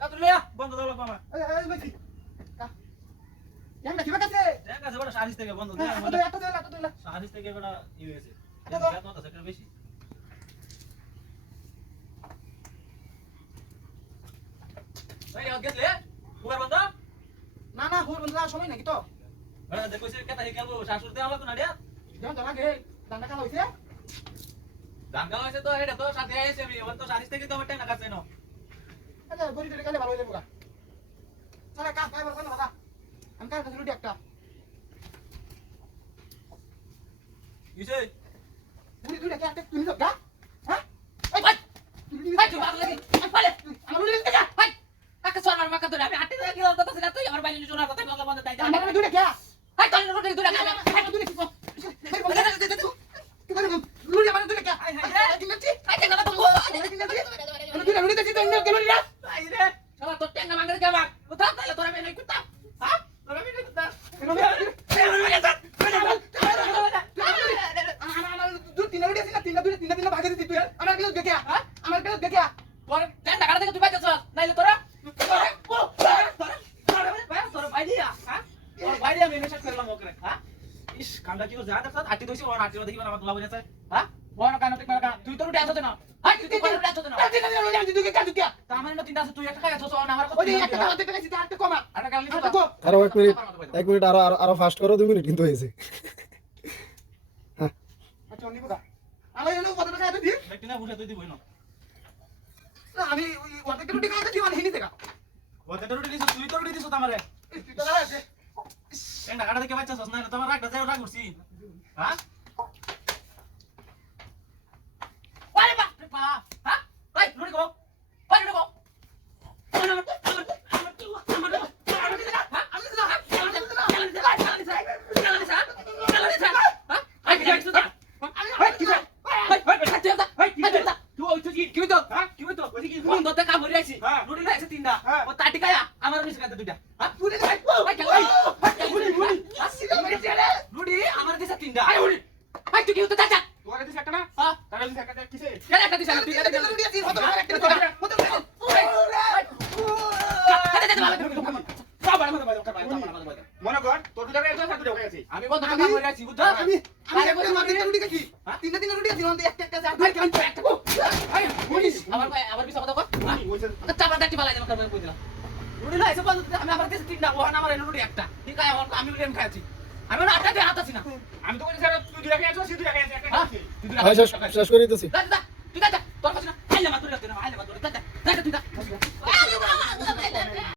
তুই লে বন্ধ দাও লাগবে আমার এই বেশি কেমন কিবা কাছে দেখ আছে বড় সারিস থেকে বন্ধ দে এত দে সারিস থেকে বড় ই হয়েছে এটা তো- এত তো সেটা বেশি এই গেছলে কুয়ার বন্ধ না না হোর বন্ধা সময় নাকি তো আরে দেখো সে কেতা হে খেলবো শাশুড়ি দেওয়া লাগতো না রে যেমন তো লাগে দান্ডা কালো হইছে দাঙ্গা হয়েছে তো এটা তো সাথে আইছে আমি ওর তো সারিস থেকে তো আমার টাকা কাছে না আচ্ছা গরি টরি কালে ভালো হইলে বুকা সারা কাজ পাইবার কোন দাদা আমি কাজ করতে একটা কিসে বুড়ি দুইটা কি একটা তুমি তো গা হ্যাঁ এই ভাই ভাই তুই ভালো লাগি পালে আমার বুড়ি দুইটা ভাই কাকে সরমার মাকা ধরে আমি হাঁটতে গিয়ে গেলাম তো না তুই আমার বাইরে জোনা কথা বলা বন্ধ তাই আমার দুইটা কি ভাই তোর রোটে দূরে গেল আমার দুইটা কি এই বন্ধা কি করে লুড়ি আমার দুইটা কি হাই হাই কি নাচি হাই কেন তো আমার দুইটা লুড়ি দেখি তো অন্য কেন রে ভাই রে শালা তোর টেঙ্গা মাঙ্গা কে মার কোথা তাইলে তোরা মেনে কুত্তা হ্যাঁ তোরা মেনে কুত্তা আমার দুই তিনটা লুড়ি আছে না তিনটা ভাগে দিছি তুই আমার কেউ দেখে আমার কেউ দেখে তোর টেঙ্গা কাটা থেকে তুই বাইতে চল নাইলে তোরা তোরা ভাই দিয়া হ্যাঁ তোর বাইরে আমি মেসেজ করলাম ওকে হ্যাঁ ইস কামটা কি যা দেখছ আটি দইছি ওর আটি দেখি আমার তোলা বলেছে হ্যাঁ বড় কানা ঠিক মারা তুই তোর উঠে আসছ না হাই তুই কোন উঠে আসছ না তিনটা লুড়ি আমি দুকে কাজ কি তা আমার না তিনটা আছে তুই একটা খাই আছছ না আমার ওই একটা টাকা দেখে গেছি আর কমা আটা গালি আর কো আরো 1 মিনিট আরো ফাস্ট করো 2 মিনিট কিন্তু হয়েছে আচ্ছা নিব দা আমার এনে কত টাকা দিবি ব্যক্তি না বুঝা তুই দিবই না না আমি ওই অর্ধেক লুড়ি কাজ দিও হিনি থেকে ওতে তো রুটি দিছ তুই তো রুটি দিছ আমারে তুই তো আছে এন্ড কাটা দেখে বাচ্চা সস না তোমার রাগটা যাও রাগ করছি হ্যাঁ ওরে বাপ রে বাপ হ্যাঁ ভাই রুড়ি গো ভাই রুড়ি গো মনে কর তোর দুটো টাকা আছে দুটো টাকা আছে আমি বন্ধ টাকা ভরে আছি বুঝছো আমি আরে বলে মারতে লুড়ি দেখি তিনটা লুড়ি আছে অন্ত একটা আছে আর ভাই কেন একটা কো আই বলিস আবার বিশ কথা কর ওইছে চাপা দাঁড়ি পালাই যাবে করবে কই দিলাম রুটি না এসে বন্ধ আমি আমার কাছে তিনটা ওখানে আমার রুটি একটা ঠিক আছে আমি রুটি আমি খাচ্ছি আমি না আটটা দিয়ে হাত আছি না আমি তো কইছি স্যার তুই দুটো টাকা আছে তুই দুটো টাকা আছে একটা হ্যাঁ আছে তুই শেষ করে দিতেছি যা